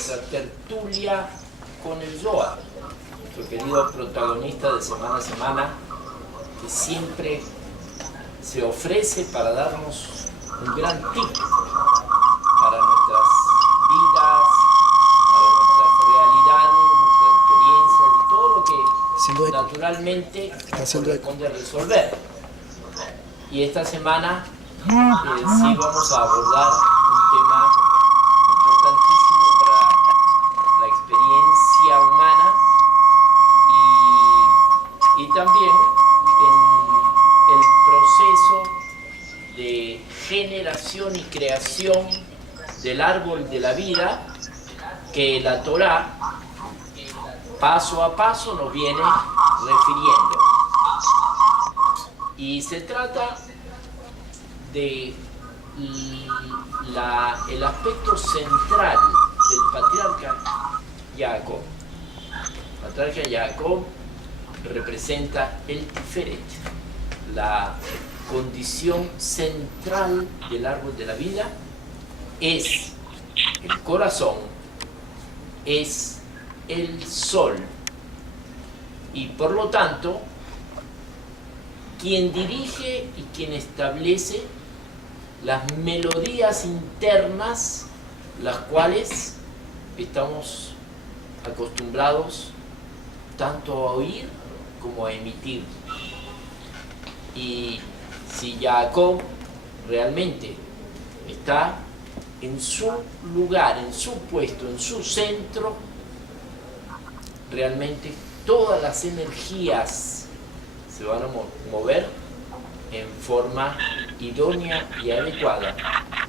nuestra tertulia con el Zohar, nuestro querido protagonista de semana a semana, que siempre se ofrece para darnos un gran tip para nuestras vidas, para nuestras realidades, nuestras experiencias y todo lo que naturalmente corresponde resolver. Y esta semana sí vamos a abordar un tema importantísimo para la experiencia humana y también en el proceso de generación y creación del árbol de la vida que la Torá paso a paso nos viene refiriendo. Y se trata de el aspecto central del patriarca Jacob. El patriarca Jacob representa el Tiferet, la condición central del árbol de la vida, es el corazón, es el sol, y por lo tanto quien dirige y quien establece las melodías internas, las cuales estamos acostumbrados tanto a oír como a emitir. Y si Jacob realmente está en su lugar, en su puesto, en su centro, realmente todas las energías se van a mover en forma idónea y adecuada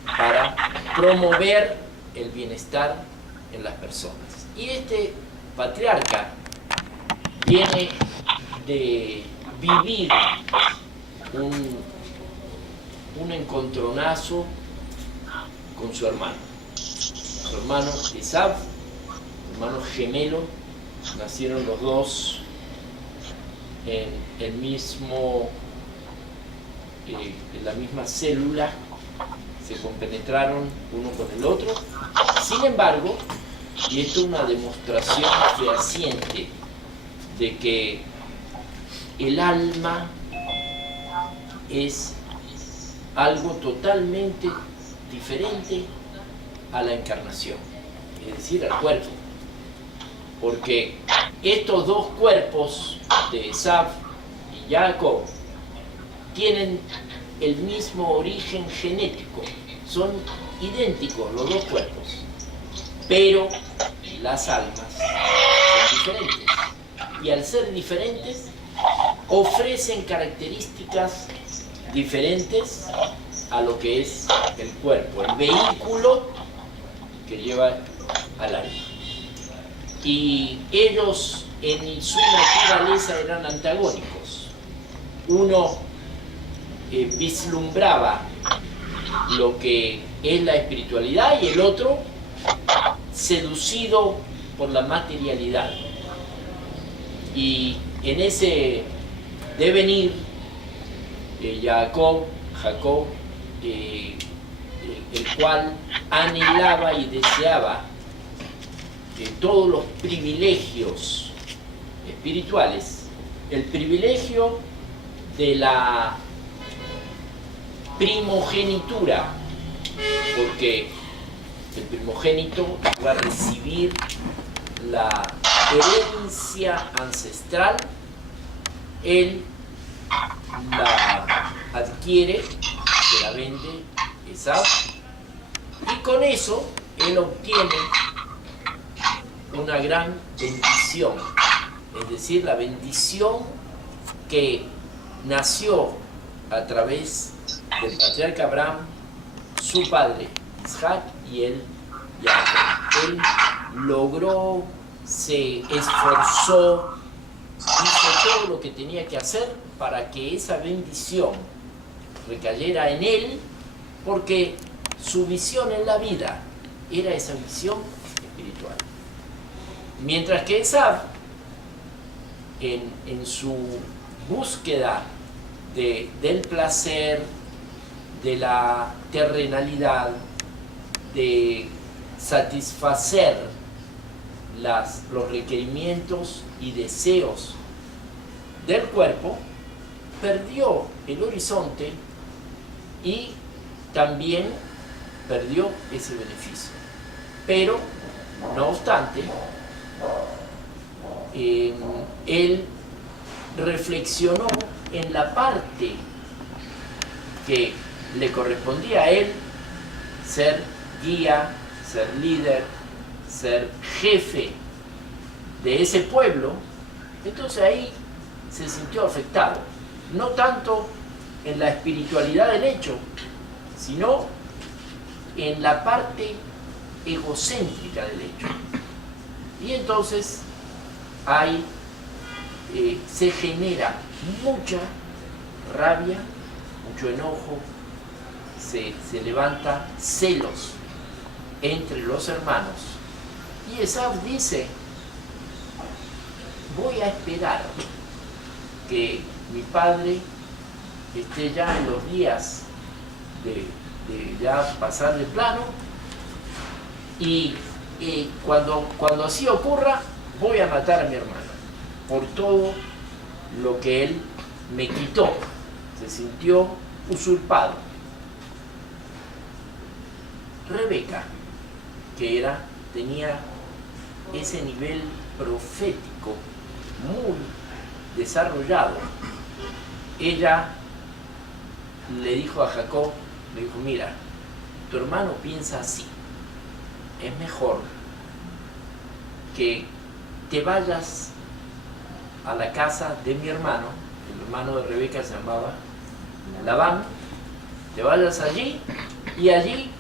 para promover el bienestar en las personas. Y este patriarca viene de vivir un encontronazo con su hermano. Su hermano Esav, hermano gemelo, nacieron los dos en la misma célula, se compenetraron uno con el otro. Sin embargo, y esto es una demostración fehaciente de que el alma es algo totalmente diferente a la encarnación, es decir, al cuerpo. Porque estos dos cuerpos de Esav y Jacob tienen el mismo origen genético, son idénticos los dos cuerpos, pero las almas son diferentes. Y al ser diferentes, ofrecen características diferentes a lo que es el cuerpo, el vehículo que lleva al alma. Y ellos en su naturaleza eran antagónicos. Uno vislumbraba lo que es la espiritualidad y el otro seducido por la materialidad. Y en ese devenir, Jacob, el cual anhelaba y deseaba todos los privilegios espirituales, el privilegio de la primogenitura, porque el primogénito va a recibir la herencia ancestral, él la adquiere, se la vende Esav, y con eso él obtiene una gran bendición, es decir, la bendición que nació a través del patriarca Abraham, su padre Isaac y él Jacob. Él logró, se esforzó, hizo todo lo que tenía que hacer para que esa bendición recayera en él, porque su visión en la vida era esa visión espiritual. Mientras que Esav, en su búsqueda del placer, de la terrenalidad, de satisfacer los requerimientos y deseos del cuerpo, perdió el horizonte y también perdió ese beneficio. Pero, no obstante, él reflexionó en la parte que le correspondía a él, ser guía, ser líder, ser jefe de ese pueblo. Entonces ahí se sintió afectado, no tanto en la espiritualidad del hecho, sino en la parte egocéntrica del hecho. Y entonces ahí se genera mucha rabia, mucho enojo, se levanta celos entre los hermanos. Y Esaú dice: voy a esperar que mi padre esté ya en los días de ya pasar de plano, y cuando así ocurra, voy a matar a mi hermano por todo lo que él me quitó. Se sintió usurpado. Rebeca, que tenía ese nivel profético muy desarrollado, ella le dijo a Jacob, le dijo: mira, tu hermano piensa así, es mejor que te vayas a la casa de mi hermano. El hermano de Rebeca se llamaba Labán. Te vayas allí, y allí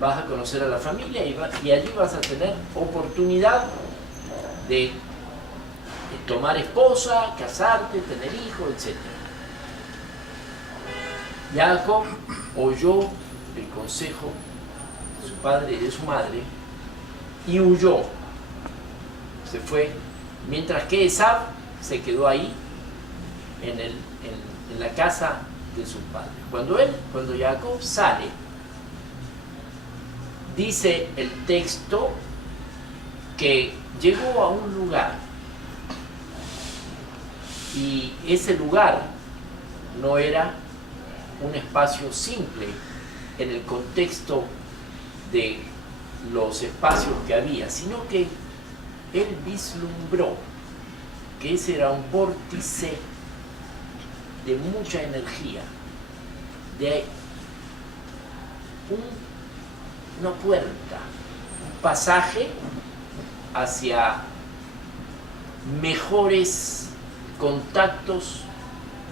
vas a conocer a la familia, y allí vas a tener oportunidad de tomar esposa, casarte, tener hijos, etc. Jacob oyó el consejo de su padre y de su madre y huyó. Se fue, mientras que Esaú se quedó ahí en la casa de su padre. Cuando Jacob sale, dice el texto que llegó a un lugar, y ese lugar no era un espacio simple en el contexto de los espacios que había, sino que él vislumbró que ese era un vórtice de mucha energía, de una puerta, un pasaje hacia mejores contactos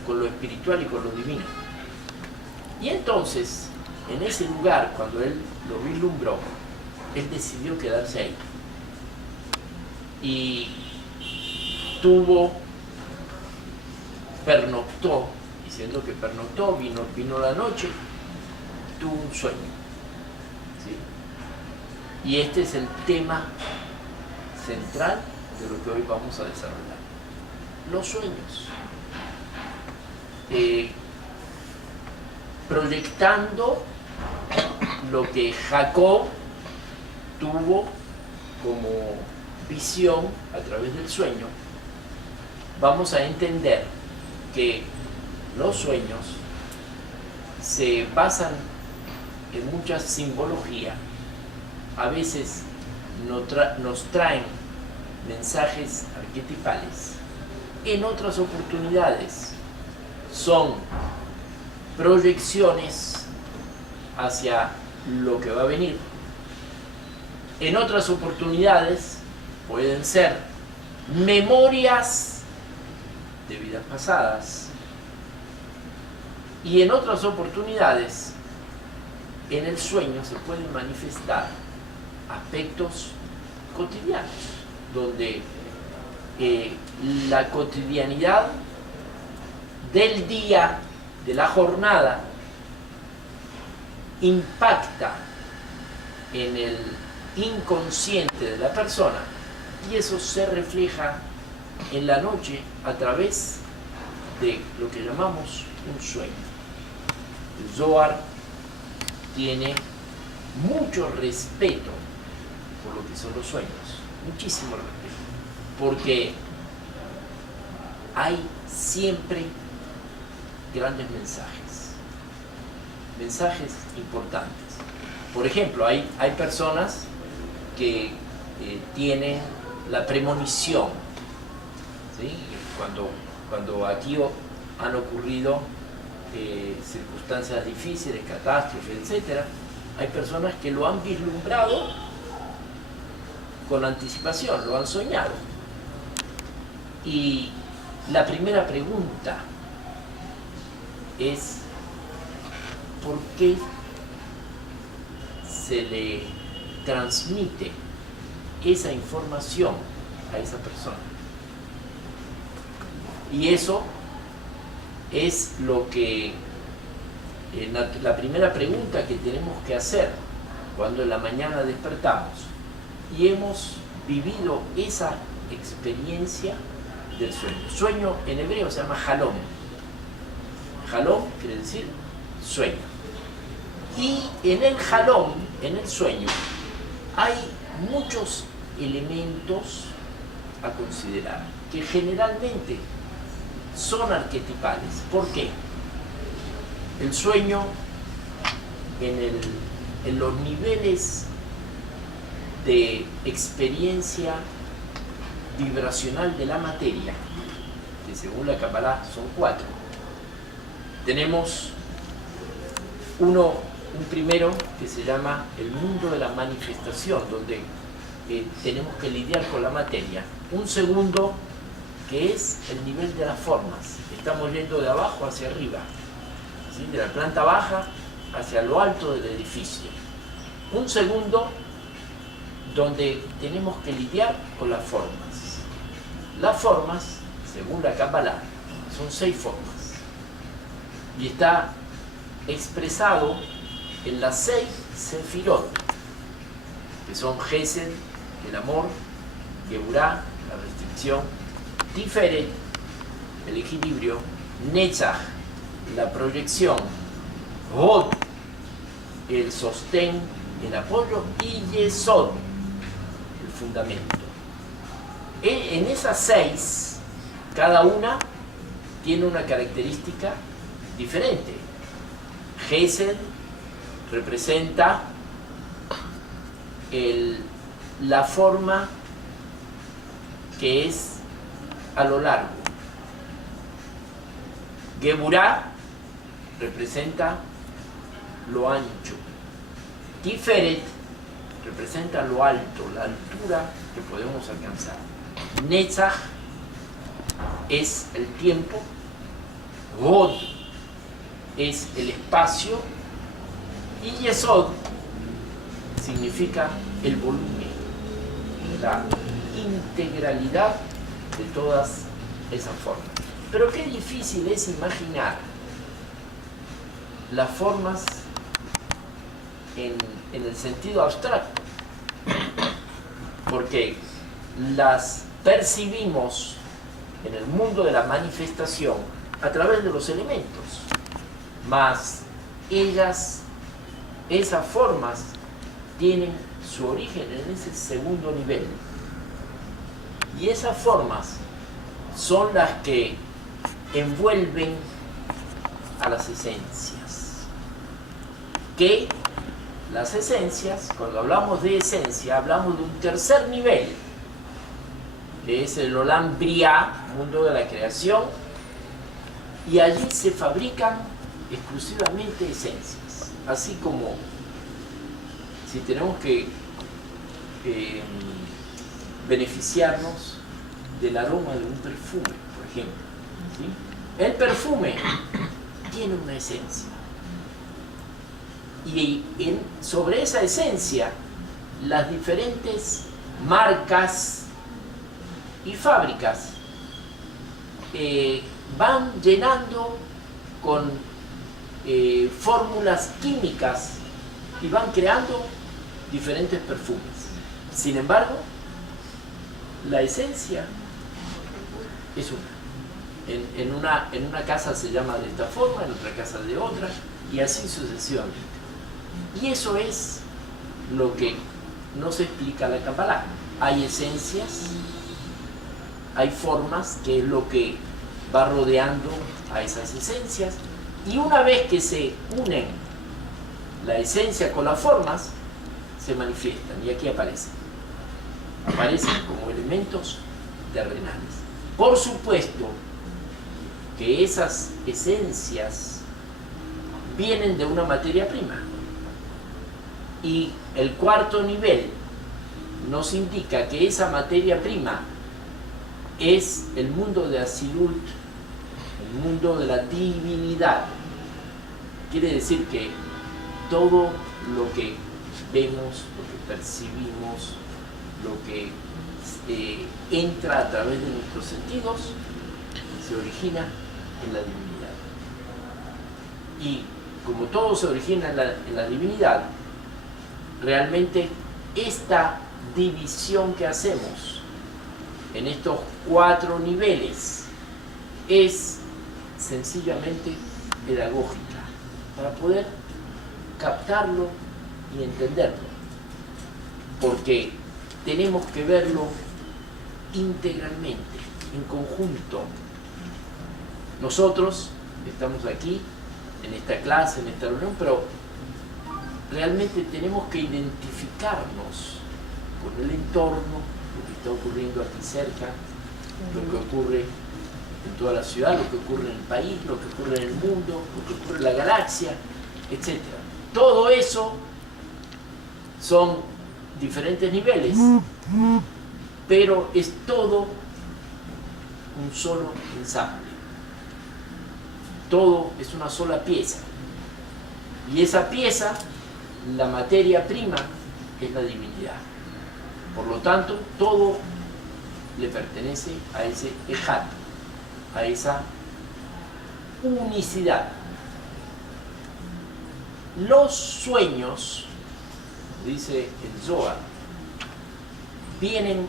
con lo espiritual y con lo divino. Y entonces, en ese lugar, cuando él lo vislumbró, él decidió quedarse ahí. Y pernoctó, diciendo que pernoctó, vino la noche, tuvo un sueño. ¿Sí? Y este es el tema central de lo que hoy vamos a desarrollar. Los sueños. Proyectando lo que Jacob tuvo como visión a través del sueño, vamos a entender que los sueños se basan en mucha simbología. A veces nos traen mensajes arquetipales. En otras oportunidades son proyecciones hacia lo que va a venir. En otras oportunidades pueden ser memorias de vidas pasadas. Y en otras oportunidades, en el sueño se pueden manifestar aspectos cotidianos, donde la cotidianidad del día, de la jornada, impacta en el inconsciente de la persona, y eso se refleja en la noche a través de lo que llamamos un sueño. El Zohar tiene mucho respeto por lo que son los sueños. muchísimo respeto, porque hay siempre grandes mensajes importantes. Por ejemplo, hay personas que tienen la premonición, ¿sí? Cuando aquí han ocurrido circunstancias difíciles, catástrofes, etc., hay personas que lo han vislumbrado con anticipación, lo han soñado. Y la primera pregunta es: ¿por qué se le transmite esa información a esa persona? Y eso es lo que la primera pregunta que tenemos que hacer cuando en la mañana despertamos y hemos vivido esa experiencia del sueño. Sueño en hebreo se llama halom. Halom quiere decir sueño. Y en el halom, en el sueño, hay muchos elementos a considerar que generalmente son arquetipales. ¿Por qué? El sueño en los niveles de experiencia vibracional de la materia, que según la Kabbalah son 4. Tenemos un primero que se llama el mundo de la manifestación, donde tenemos que lidiar con la materia. Un segundo que es el nivel de las formas. Estamos yendo de abajo hacia arriba, ¿sí? De la planta baja hacia lo alto del edificio. Un segundo donde tenemos que lidiar con las formas. Las formas, según la Kabbalah, son 6 formas. Y está expresado en las 6 sefirot, que son Gesed, el amor, Geburah, la restricción, Tiferet, el equilibrio, Netzach, la proyección, Hod, el sostén, el apoyo, y Yesod, el fundamento. En esas 6, cada una tiene una característica diferente. Gesed representa la forma que es a lo largo. Geburah representa lo ancho. Tiferet representa lo alto, la altura que podemos alcanzar. Netzach es el tiempo. Hod es el espacio. Y Yesod significa el volumen, la integralidad de todas esas formas. Pero qué difícil es imaginar las formas en el sentido abstracto, porque las percibimos en el mundo de la manifestación a través de los elementos, mas esas formas tienen su origen en ese segundo nivel, y esas formas son las que envuelven a las esencias. Que las esencias, cuando hablamos de esencia, hablamos de un tercer nivel, que es el Olam Briá, mundo de la creación, y allí se fabrican exclusivamente esencias. Así como si tenemos que beneficiarnos del aroma de un perfume, por ejemplo, ¿sí? El perfume tiene una esencia, y sobre esa esencia las diferentes marcas y fábricas van llenando con fórmulas químicas y van creando diferentes perfumes. Sin embargo, la esencia es una. En una casa se llama de esta forma, en otra casa de otra, y así sucesivamente. Y eso es lo que nos explica la Kabbalah. hay esencias, hay formas, que es lo que va rodeando a esas esencias, y una vez que se unen la esencia con las formas, se manifiestan, y aquí aparecen como elementos terrenales. Por supuesto que esas esencias vienen de una materia prima, y el cuarto nivel nos indica que esa materia prima es el mundo de Asirut, el mundo de la divinidad. Quiere decir que todo lo que vemos, lo que percibimos, lo que entra a través de nuestros sentidos, se origina en la divinidad. Y como todo se origina en la divinidad, realmente esta división que hacemos en estos 4 niveles es sencillamente pedagógica, para poder captarlo y entenderlo, porque tenemos que verlo integralmente, en conjunto. Nosotros estamos aquí, en esta clase, en esta reunión, pero realmente tenemos que identificarnos con el entorno, lo que está ocurriendo aquí cerca, lo que ocurre en toda la ciudad, lo que ocurre en el país, lo que ocurre en el mundo, lo que ocurre en la galaxia, etc. Todo eso son diferentes niveles, pero es todo un solo ensamble. Todo es una sola pieza. Y esa pieza, la materia prima, es la divinidad. Por lo tanto, todo le pertenece a ese ejat, a esa unicidad. Los sueños, dice el Zohar, vienen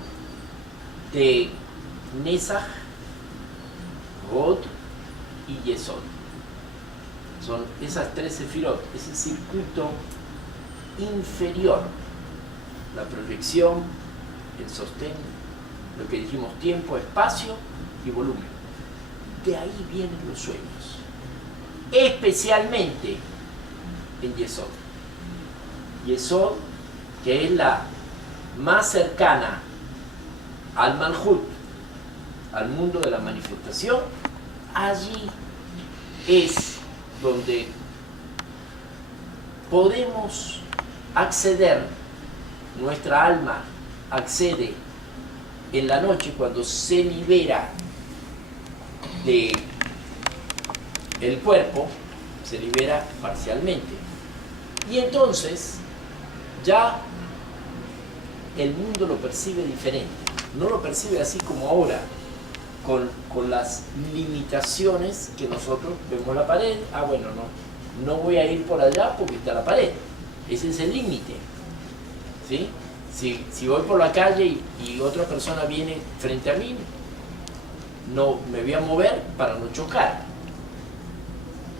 de Nesach, Hod y Yesod. Son esas 3 sefirot, ese circuito inferior, la proyección, el sostén, lo que dijimos, tiempo, espacio y volumen. De ahí vienen los sueños, especialmente en Yesod. Yesod, que es la más cercana al Malhut, al mundo de la manifestación, allí es donde podemos acceder, nuestra alma accede en la noche cuando se libera de el cuerpo, se libera parcialmente. Y entonces ya el mundo lo percibe diferente, no lo percibe así como ahora, con las limitaciones que nosotros vemos la pared. Bueno, no voy a ir por allá porque está la pared, ese es el límite, ¿sí? Si voy por la calle y otra persona viene frente a mí, no me voy a mover para no chocar.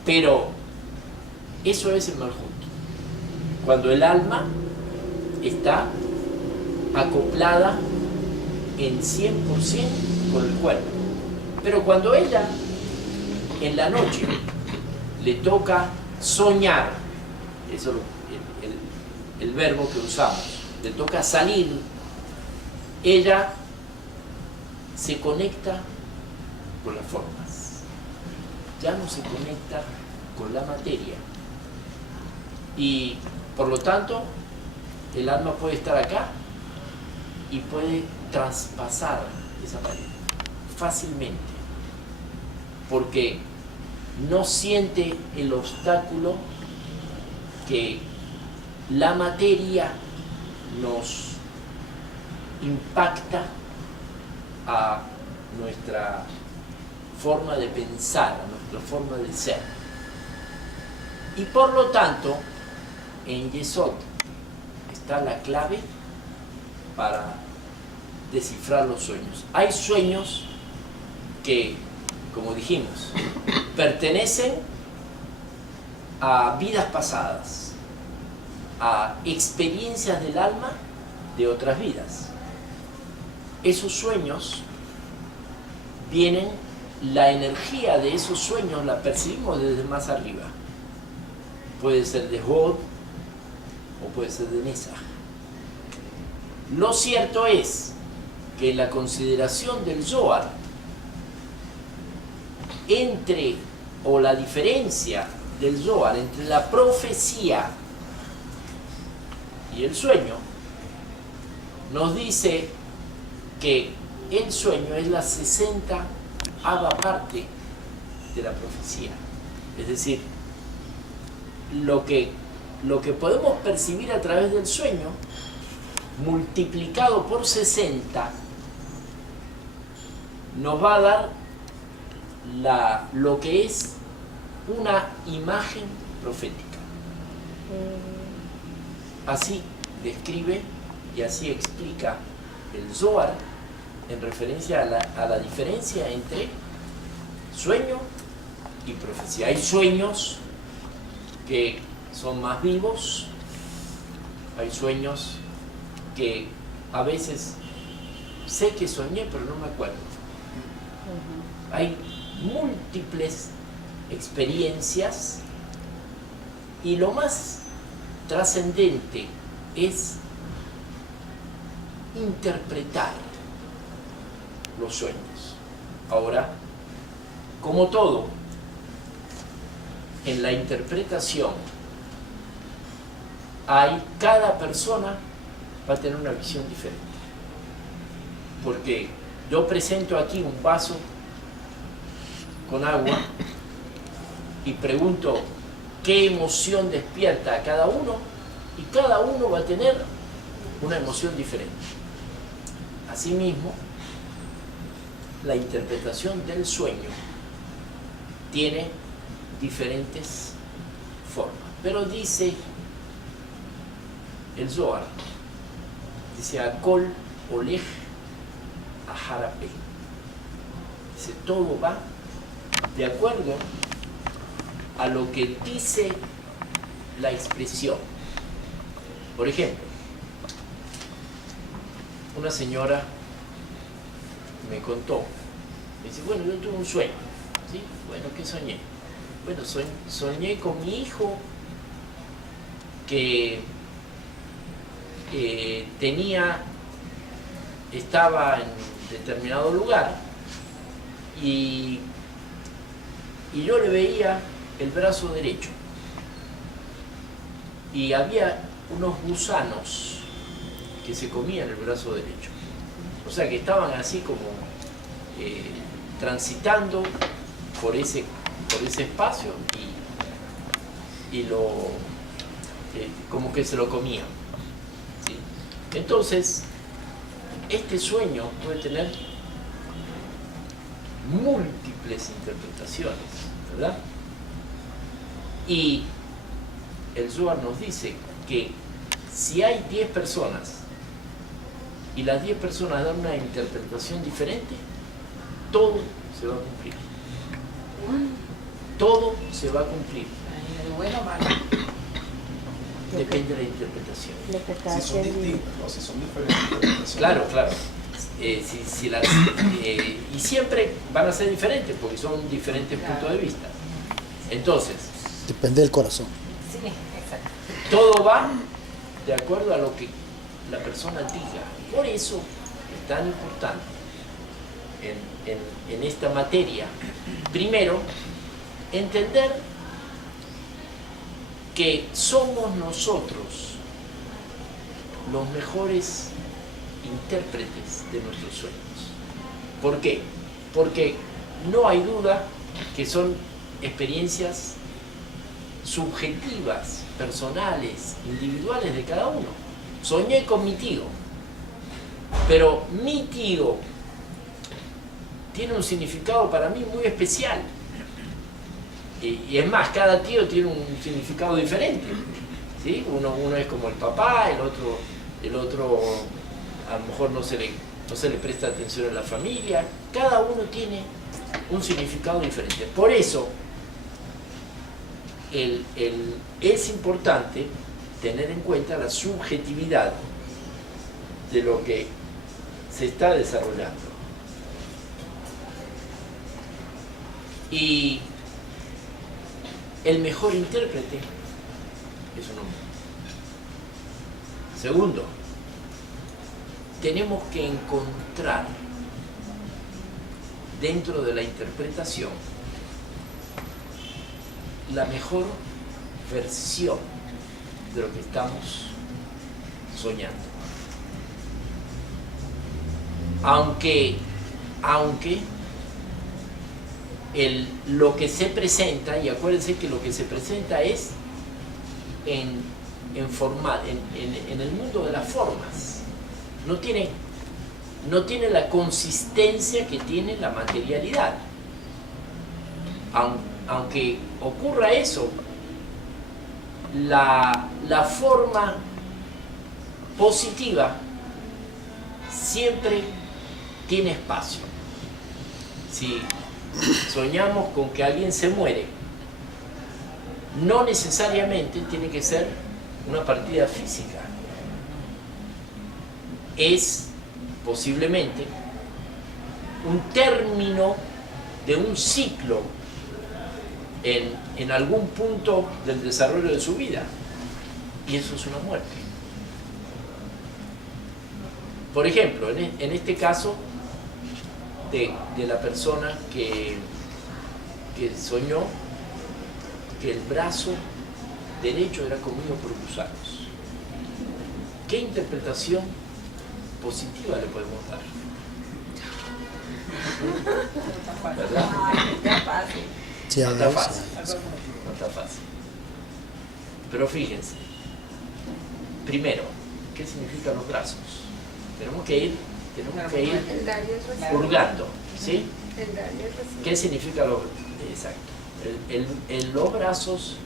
Pero eso es el Malhut, cuando el alma está acoplada en 100% con el cuerpo. Pero cuando ella en la noche le toca soñar, eso es el verbo que usamos, le toca salir, ella se conecta con las formas, ya no se conecta con la materia, y por lo tanto el alma puede estar acá y puede traspasar esa pared fácilmente, porque no siente el obstáculo que la materia nos impacta a nuestra forma de pensar, a nuestra forma de ser. Y por lo tanto, en Yesod está la clave para descifrar los sueños. Hay sueños que, como dijimos, pertenecen a vidas pasadas, a experiencias del alma de otras vidas. esos sueños vienen, la energía de esos sueños la percibimos desde más arriba. Puede ser de Hod o puede ser de Nesach. Lo cierto es que la consideración del Zohar o la diferencia del Zohar entre la profecía y el sueño, nos dice que el sueño es la 60ª parte de la profecía. Es decir, lo que podemos percibir a través del sueño, multiplicado por 60, nos va a dar lo que es una imagen profética. Así describe y así explica el Zohar en referencia a la diferencia entre sueño y profecía. Hay sueños que son más vivos, hay sueños que a veces sé que soñé pero no me acuerdo. Hay múltiples experiencias y lo más trascendente es interpretar los sueños. Ahora, como todo, en la interpretación cada persona va a tener una visión diferente. Porque yo presento aquí un vaso con agua y pregunto qué emoción despierta a cada uno, y cada uno va a tener una emoción diferente. Asimismo, la interpretación del sueño tiene diferentes formas. Pero dice el Zohar, dice Akol Olej Aharape. Dice, todo va de acuerdo a lo que dice la expresión. Por ejemplo, una señora me contó, me dice, bueno, yo tuve un sueño, ¿sí? Bueno, ¿qué soñé? Bueno, soñé con mi hijo que estaba en determinado lugar y yo le veía el brazo derecho y había unos gusanos que se comían el brazo derecho, o sea que estaban así como transitando por ese espacio y como que se lo comían, ¿sí? Entonces este sueño puede tener múltiples interpretaciones, ¿verdad? Y el Zohar nos dice que si hay 10 personas y las 10 personas dan una interpretación diferente, todo se va a cumplir. Todo se va a cumplir. Bueno, malo. Depende de la interpretación. Si son distintas, ¿no? Si son diferentes interpretaciones. Claro, claro. Y siempre van a ser diferentes porque son diferentes puntos de vista. Entonces, depende del corazón. Sí, exacto. todo va de acuerdo a lo que la persona diga. Por eso es tan importante en esta materia, primero, entender que somos nosotros los mejores intérpretes de nuestros sueños. ¿Por qué? Porque no hay duda que son experiencias subjetivas, personales, individuales de cada uno. Soñé con mi tío, pero mi tío tiene un significado para mí muy especial. Y es más, cada tío tiene un significado diferente, ¿sí? Uno es como el papá, el otro a lo mejor no se le presta atención a la familia. Cada uno tiene un significado diferente. Por eso es importante tener en cuenta la subjetividad de lo que se está desarrollando. Y el mejor intérprete es un hombre. Segundo, tenemos que encontrar dentro de la interpretación la mejor versión de lo que estamos soñando. Aunque lo que se presenta, y acuérdense que lo que se presenta es en el mundo de las formas, no tiene la consistencia que tiene la materialidad. Aunque ocurra eso, la forma positiva siempre tiene espacio. Si soñamos con que alguien se muere, no necesariamente tiene que ser una partida física. Es posiblemente un término de un ciclo en algún punto del desarrollo de su vida, y eso es una muerte. Por ejemplo, en este caso de la persona que soñó que el brazo derecho era comido por gusanos. ¿Qué interpretación positiva le podemos dar? ¿Verdad? Sí, No está fácil. No está fácil. Pero fíjense, primero, ¿qué significan los brazos? Tenemos que ir hurgando, ¿sí? ¿Qué significa los brazos? Exacto. Los brazos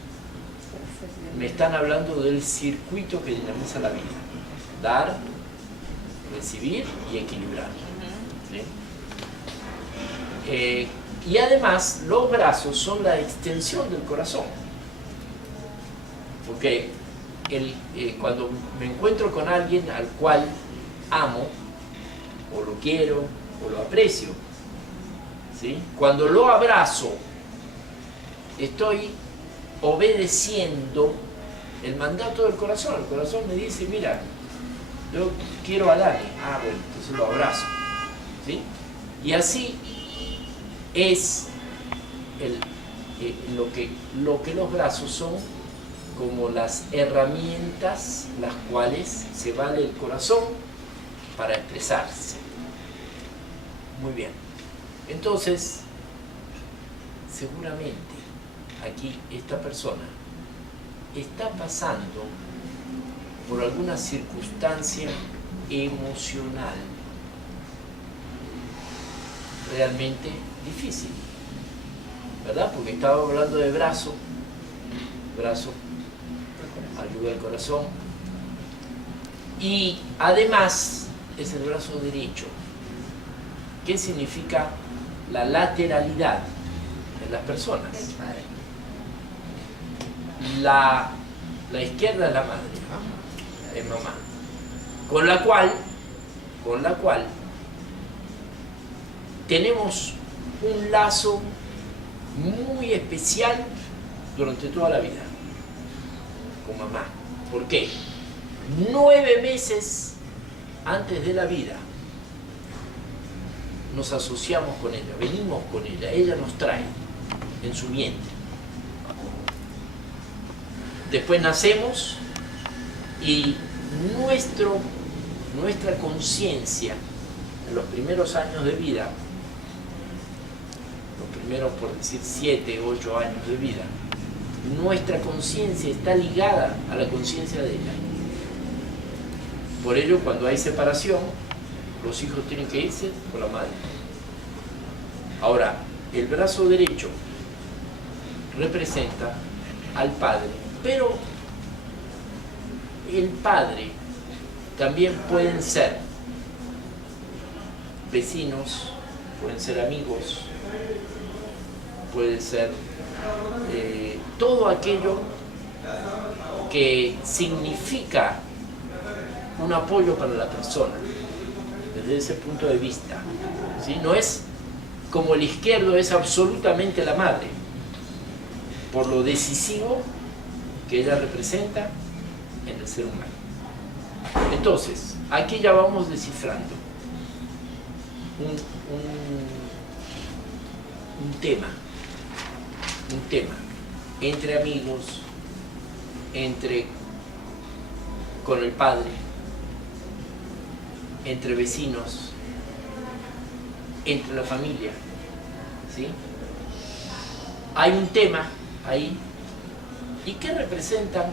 me están hablando del circuito que dinamiza la vida. Dar, recibir y equilibrar. ¿Sí? Y además, los brazos son la extensión del corazón. Porque cuando me encuentro con alguien al cual amo, o lo quiero, o lo aprecio, ¿sí? Cuando lo abrazo, estoy obedeciendo el mandato del corazón. El corazón me dice, mira, yo quiero a Dani. Ah, bueno, entonces lo abrazo, ¿sí? Y así es lo que los brazos son, como las herramientas las cuales se vale el corazón para expresarse. Muy bien. Entonces, seguramente aquí esta persona está pasando por alguna circunstancia emocional realmente difícil, ¿verdad? Porque estaba hablando de brazo ayuda al corazón, y además es el brazo derecho. ¿Qué significa la lateralidad en las personas? La izquierda es la madre, es mamá, con la cual tenemos un lazo muy especial durante toda la vida con mamá. ¿Por qué? 9 meses antes de la vida nos asociamos con ella, venimos con ella nos trae en su vientre. Después nacemos y nuestra conciencia en los primeros años de vida, los primeros, por decir, 7, 8 años de vida, nuestra conciencia está ligada a la conciencia de ella. Por ello, cuando hay separación, los hijos tienen que irse con la madre. Ahora, el brazo derecho representa al padre, pero el padre también pueden ser vecinos, pueden ser amigos, puede ser todo aquello que significa un apoyo para la persona. desde ese punto de vista. ¿Sí? No es como el izquierdo, es absolutamente la madre, por lo decisivo que ella representa en el ser humano. Entonces, aquí ya vamos descifrando un tema entre amigos, con el padre, entre vecinos, entre la familia, ¿sí? Hay un tema ahí. ¿Y qué representan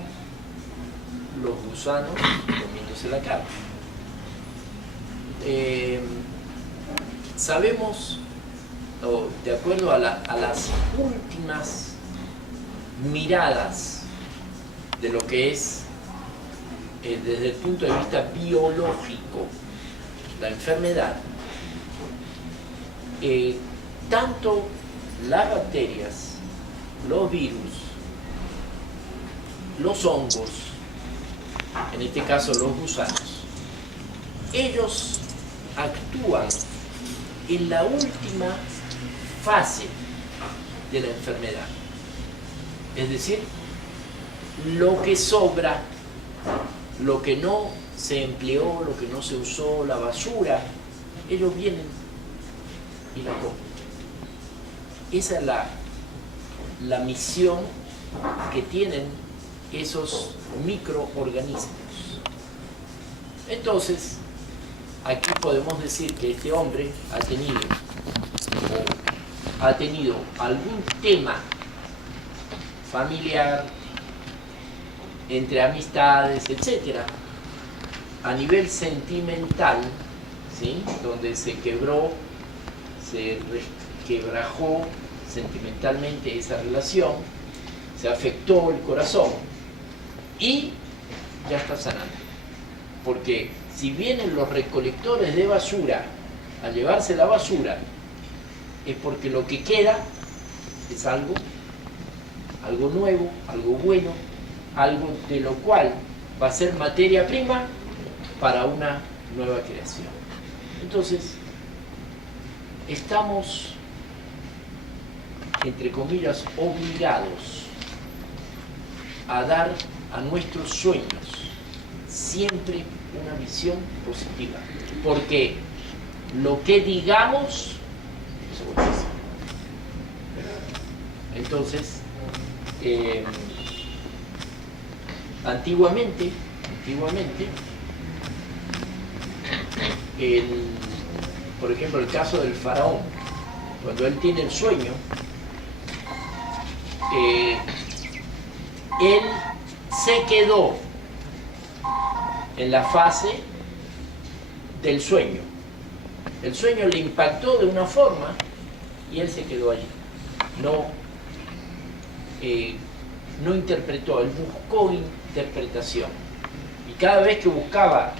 los gusanos comiéndose la carne? Sabemos, de acuerdo a las últimas miradas de lo que es, desde el punto de vista biológico, la enfermedad, tanto las bacterias, los virus, los hongos, en este caso los gusanos, ellos actúan en la última fase de la enfermedad. Es decir, lo que sobra, lo que no se empleó, lo que no se usó, la basura, ellos vienen y la comen. Esa es la misión que tienen esos microorganismos. Entonces, aquí podemos decir que este hombre ha tenido algún tema familiar, entre amistades, etcétera, a nivel sentimental, ¿sí? Donde se resquebrajó sentimentalmente esa relación, se afectó el corazón y ya está sanando. Porque si vienen los recolectores de basura a llevarse la basura, es porque lo que queda es algo nuevo, algo bueno, algo de lo cual va a ser materia prima para una nueva creación. Entonces, estamos, entre comillas, obligados a dar a nuestros sueños siempre una visión positiva, porque lo que digamos es buenísimo. Entonces, antiguamente, por ejemplo, el caso del faraón, cuando él tiene el sueño, él se quedó en la fase del sueño. El sueño le impactó de una forma y él se quedó allí. No interpretó, él buscó interpretación. Y cada vez que buscaba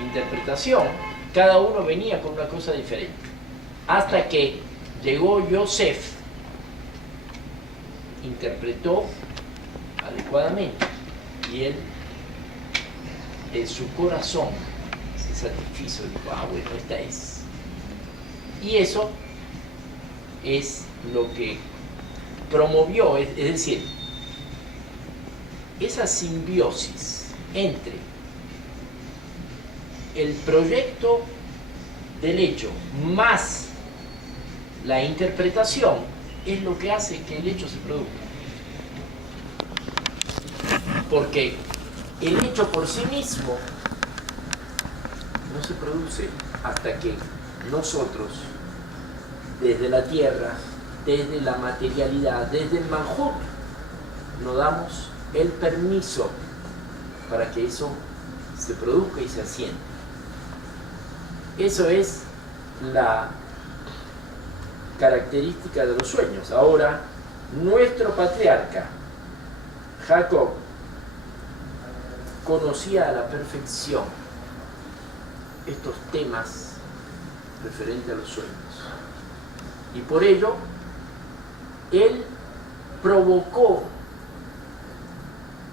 interpretación, cada uno venía con una cosa diferente. Hasta que llegó Yosef, interpretó adecuadamente y él, en su corazón, se satisfizo y dijo, bueno, esta es. Y eso es lo que promovió, es decir, esa simbiosis entre el proyecto del hecho más la interpretación es lo que hace que el hecho se produzca. Porque el hecho por sí mismo no se produce hasta que nosotros, desde la tierra, desde la materialidad, desde el manjut, nos damos el permiso para que eso se produzca y se asiente. Eso es la característica de los sueños. Ahora, nuestro patriarca, Jacob, conocía a la perfección estos temas referentes a los sueños. Y por ello, él provocó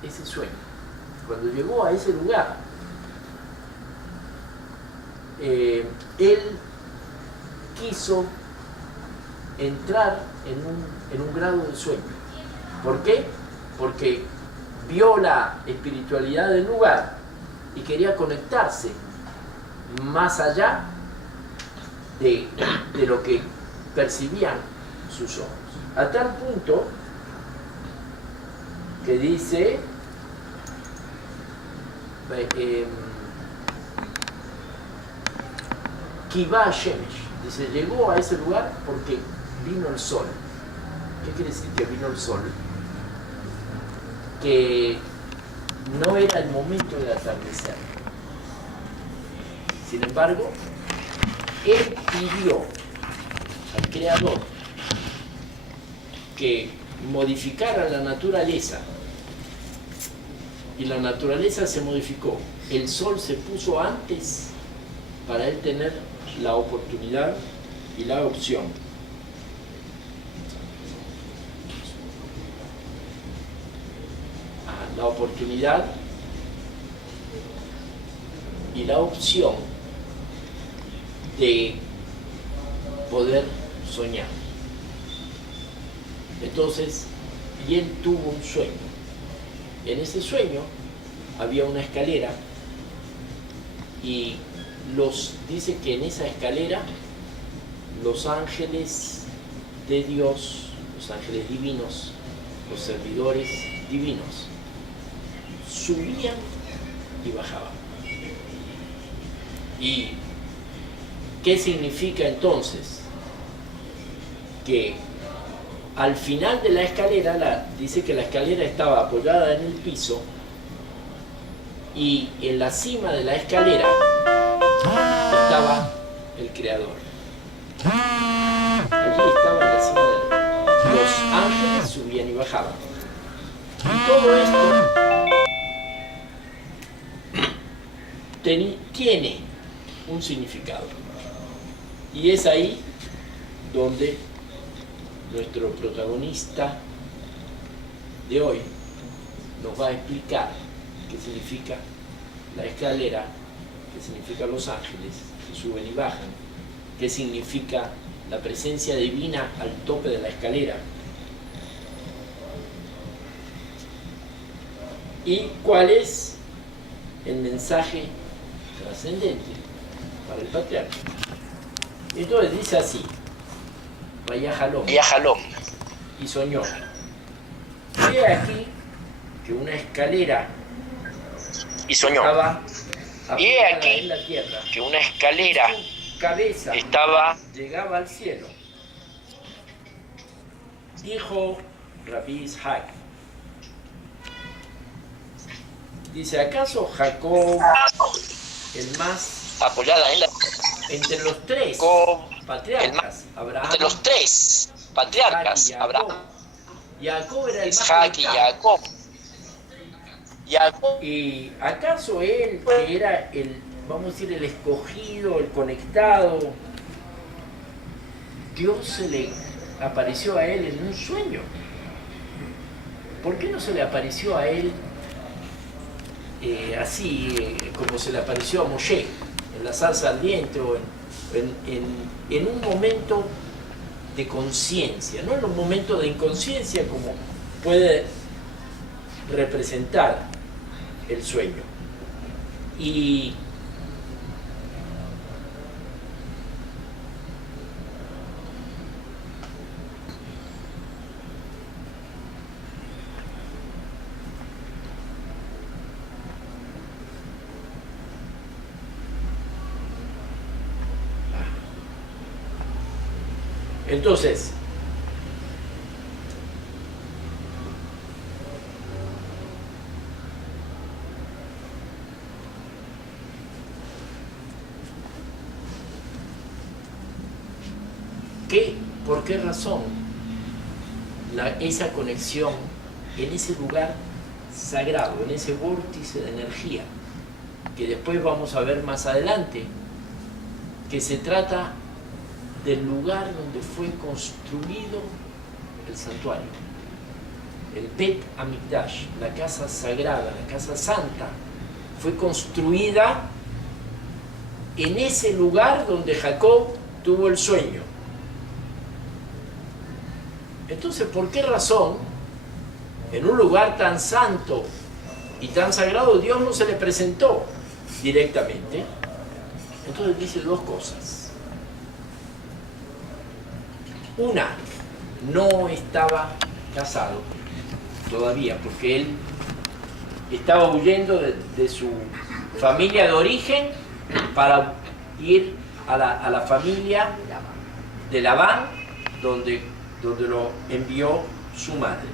ese sueño. Cuando llegó a ese lugar, él quiso entrar en un grado de sueño. ¿Por qué? Porque vio la espiritualidad del lugar y quería conectarse más allá de lo que percibían sus ojos. A tal punto que dice Kiva Shemesh, dice, llegó a ese lugar porque vino el sol. ¿Qué quiere decir que vino el sol? Que no era el momento de atardecer. Sin embargo, él pidió al Creador que modificara la naturaleza, y la naturaleza se modificó. El sol se puso antes para él tener la oportunidad y la opción. La oportunidad y la opción de poder soñar. Entonces, y él tuvo un sueño. En ese sueño había una escalera y dice que en esa escalera los ángeles de Dios, los ángeles divinos, los servidores divinos, subían y bajaban. ¿Y qué significa entonces? Que al final de la escalera, dice que la escalera estaba apoyada en el piso y en la cima de la escalera estaba el Creador. Allí estaba en la cima de los ángeles, subían y bajaban. Y todo esto tiene un significado. Y es ahí donde nuestro protagonista de hoy nos va a explicar qué significa la escalera, qué significa los ángeles que suben y bajan, qué significa la presencia divina al tope de la escalera y cuál es el mensaje trascendente para el patriarca. Entonces dice así: Vaya Jalom, y soñó. He aquí que una escalera estaba en la tierra, que una escalera su cabeza llegaba al cielo. Dijo Rabbi Ishaq, dice, ¿acaso Jacob, el más apoyada en la entre los tres patriarcas, Abraham, entre los tres patriarcas, Abraham, Jacob era el más Isaac y conectado. Jacob, ¿Y acaso él, que era el, vamos a decir, el escogido, el conectado, Dios se le apareció a él en un sueño? ¿Por qué no se le apareció a él así como se le apareció a Moshe, en la zarza ardiente o en un momento de conciencia, no en un momento de inconsciencia como puede representar el sueño? Y entonces, ¿por qué razón esa conexión en ese lugar sagrado, en ese vórtice de energía, que después vamos a ver más adelante, que se trata del lugar donde fue construido el santuario, el Bet Hamikdash, la casa sagrada, la casa santa, fue construida en ese lugar donde Jacob tuvo el sueño. Entonces, ¿por qué razón en un lugar tan santo y tan sagrado Dios no se le presentó directamente? Entonces dice dos cosas. Una, no estaba casado todavía, porque él estaba huyendo de su familia de origen para ir a la familia de Labán, donde lo envió su madre.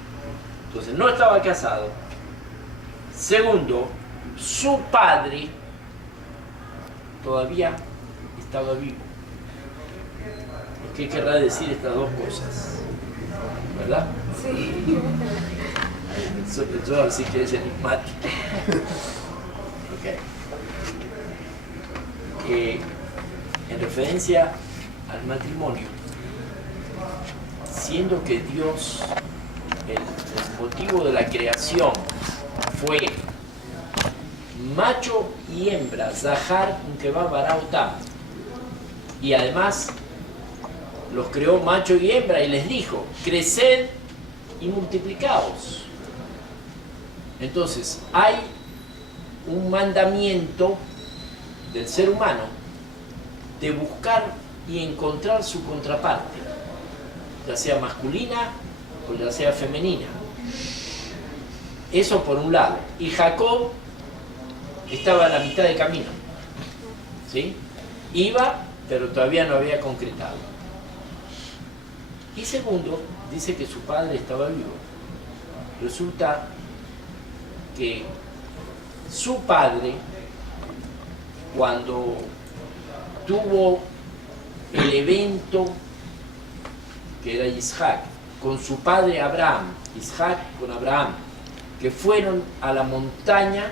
Entonces no estaba casado. Segundo, su padre todavía estaba vivo. ¿Qué querrá decir estas dos cosas? ¿Verdad? Sí. Yo así que es enigmático. Okay. En referencia al matrimonio, siendo que Dios, el motivo de la creación fue macho y hembra, Zahar Unkeba Bara Otam, y además los creó macho y hembra y les dijo, creced y multiplicaos. Entonces hay un mandamiento del ser humano de buscar y encontrar su contraparte, ya sea masculina o ya sea femenina. Eso por un lado. Y Jacob estaba a la mitad de camino, ¿sí? Iba, pero todavía no había concretado. Y segundo, dice que su padre estaba vivo. Resulta que su padre, cuando tuvo el evento que era Isaac, con su padre Abraham, Isaac con Abraham, que fueron a la montaña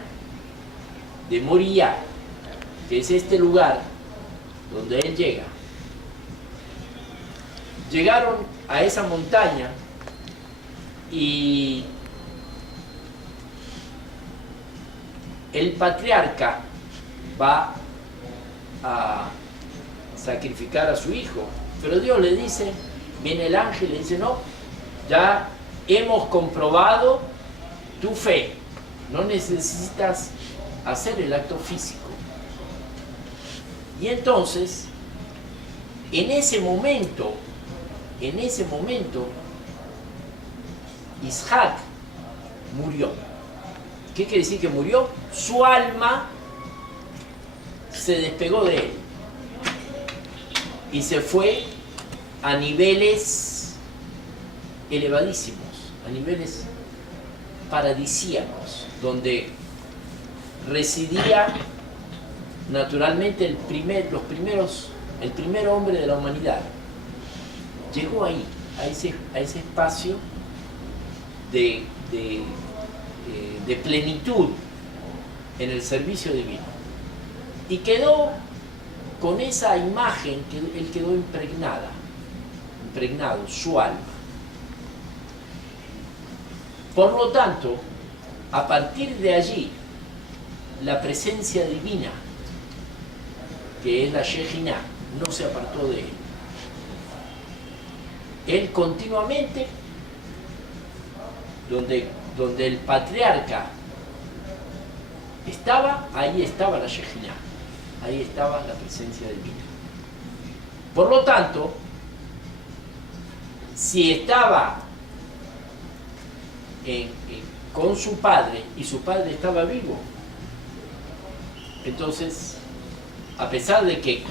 de Moriah, que es este lugar donde él llega. Llegaron a esa montaña y el patriarca va a sacrificar a su hijo, pero Dios le dice, viene el ángel y le dice, no, ya hemos comprobado tu fe, no necesitas hacer el acto físico. Y entonces, en ese momento, Isaac murió. ¿Qué quiere decir que murió? Su alma se despegó de él y se fue a niveles elevadísimos, a niveles paradisíacos, donde residía naturalmente el primer hombre de la humanidad. Llegó ahí, a ese espacio de plenitud en el servicio divino. Y quedó con esa imagen, que él quedó impregnado, su alma. Por lo tanto, a partir de allí, la presencia divina, que es la Shejinah, no se apartó de él. Él continuamente, donde el patriarca estaba, ahí estaba la Shejinah, ahí estaba la presencia divina. Por lo tanto, si estaba con su padre y su padre estaba vivo, entonces, a pesar de que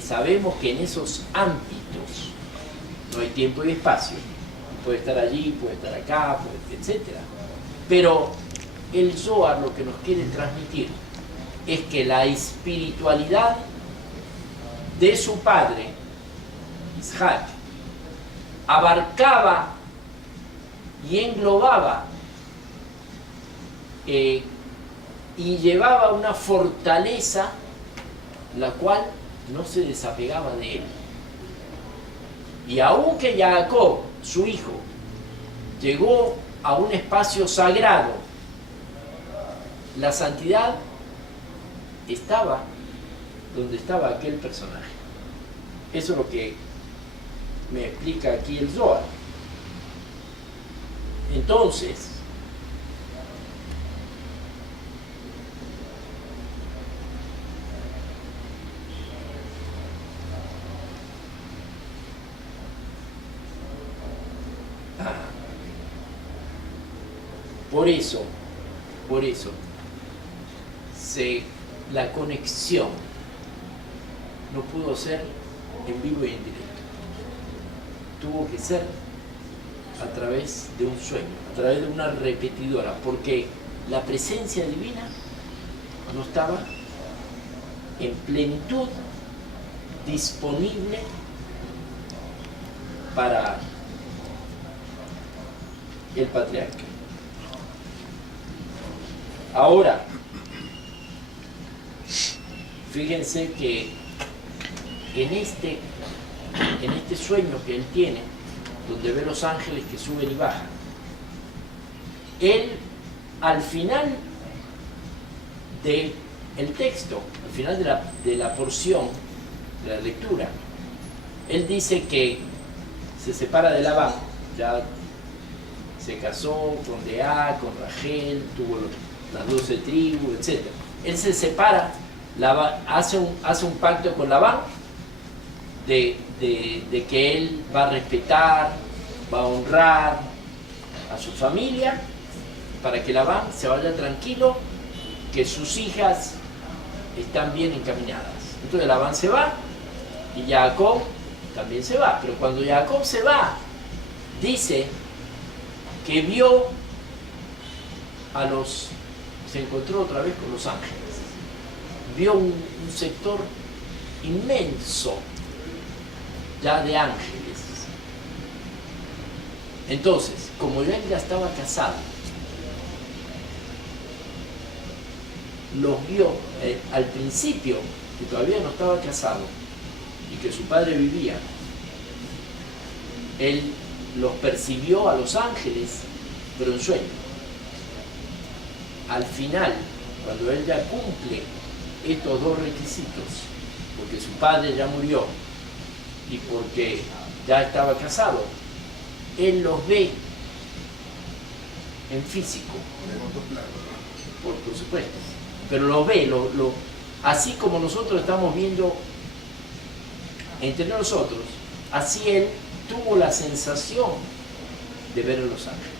sabemos que en esos ámbitos no hay tiempo y espacio, puede estar allí, puede estar acá, etc. Pero el Zohar lo que nos quiere transmitir es que la espiritualidad de su padre, Isaac, abarcaba y englobaba y llevaba una fortaleza la cual no se desapegaba de él. Y aunque Jacob, su hijo, llegó a un espacio sagrado, la santidad estaba donde estaba aquel personaje. Eso es lo que me explica aquí el Zohar. Entonces, por eso, la conexión no pudo ser en vivo y en directo. Tuvo que ser a través de un sueño, a través de una repetidora, porque la presencia divina no estaba en plenitud disponible para el patriarca. Ahora, fíjense que en este sueño que él tiene, donde ve los ángeles que suben y bajan, él al final del texto, al final de la porción, de la lectura, él dice que se separa de Labán, ya se casó con Lea, con Rachel, tuvo las 12 tribus, etc. Él se separa, hace un pacto con Labán de que él va a respetar, va a honrar a su familia, para que Labán se vaya tranquilo, que sus hijas están bien encaminadas. Entonces Labán se va y Jacob también se va, pero cuando Jacob se va, dice que vio se encontró otra vez con los ángeles, vio un sector inmenso ya de ángeles. Entonces, como él ya estaba casado, los vio al principio, que todavía no estaba casado y que su padre vivía, él los percibió a los ángeles, pero en sueño. Al final, cuando él ya cumple estos dos requisitos, porque su padre ya murió y porque ya estaba casado, él los ve en físico, por supuesto, pero los ve, así como nosotros estamos viendo entre nosotros, así él tuvo la sensación de ver a los ángeles.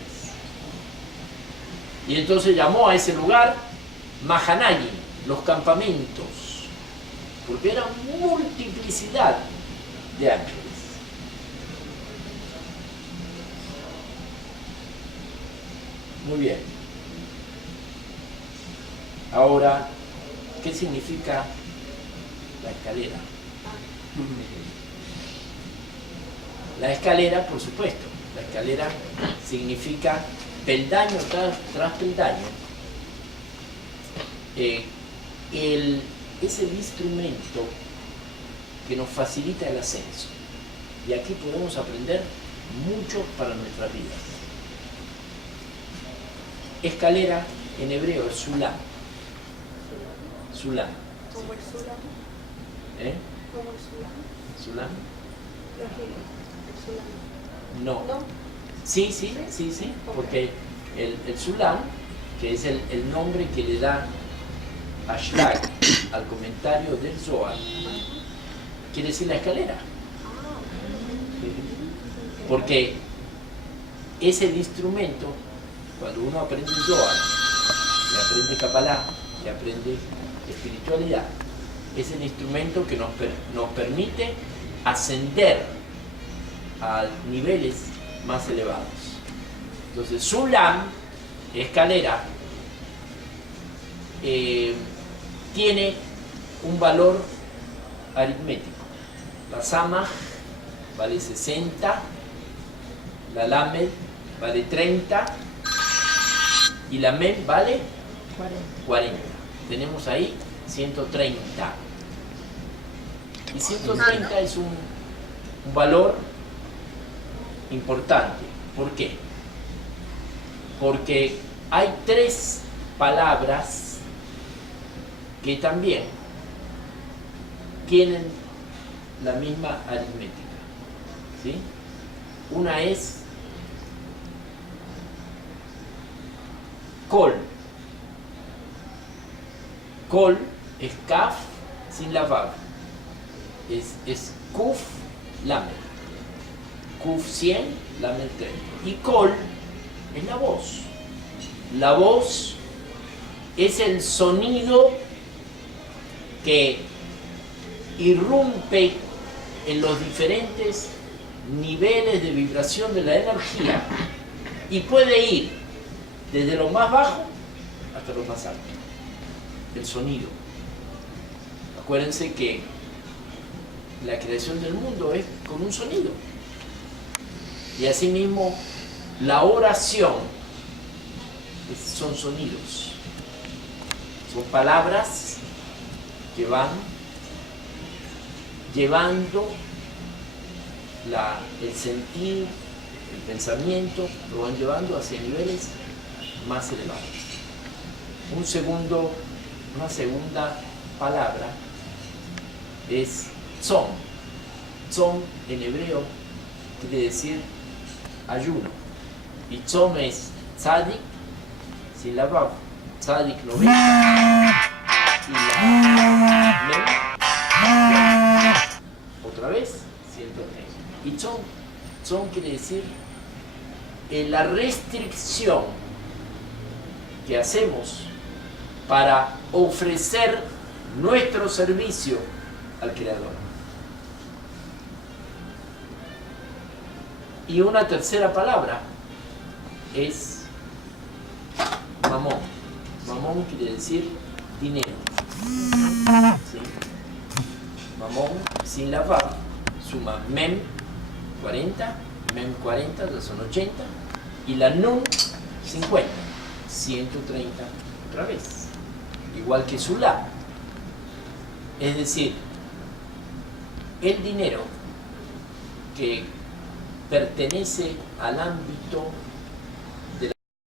Y entonces llamó a ese lugar Mahanaim, los campamentos, porque era multiplicidad de ángeles. Muy bien. Ahora, ¿qué significa la escalera? La escalera, por supuesto, la escalera significa peldaño tras peldaño. Es el instrumento que nos facilita el ascenso. Y aquí podemos aprender mucho para nuestras vidas. Escalera en hebreo es sulam. Sulam. ¿Como el sulam? ¿Como el sulam? ¿Sulam? El sulam. No. ¿No? Sí, porque el sulam, que es el nombre que le da Ashlag al comentario del Zohar, quiere decir la escalera. Porque es el instrumento, cuando uno aprende el Zohar, y aprende Kabbalah, y aprende espiritualidad, es el instrumento que nos permite ascender a niveles más elevados. Entonces, Sulam, escalera, tiene un valor aritmético. La Samaj vale 60, la Lamed vale 30 y la Mem vale 40. Tenemos ahí 130. Y 130 es un valor importante. ¿Por qué? Porque hay 3 palabras que también tienen la misma aritmética, ¿sí? Una es Kol. Kol es Kaf sin la Vav. Es Kuf Lamed. Kuf 100, Lamed 30. Y Kol es la voz. La voz es el sonido que irrumpe en los diferentes niveles de vibración de la energía y puede ir desde lo más bajo hasta lo más alto. El sonido. Acuérdense que la creación del mundo es con un sonido. Y asimismo, la oración son sonidos. Son palabras que van llevando el sentir, el pensamiento, lo van llevando hacia niveles más elevados. Una segunda palabra es tzom. Tzom en hebreo quiere decir ayuno. Y tzom es tzadik sin la vav. Tzadik 90 y la mem otra vez 130. Y tzom quiere decir la restricción que hacemos para ofrecer nuestro servicio al Creador. Y una tercera palabra es mamón. Mamón quiere decir dinero. ¿Sí? Mamón sin la vav suma mem 40, mem 40 ya son 80 y la nun 50, 130 otra vez, igual que su la. Es decir, el dinero que pertenece al ámbito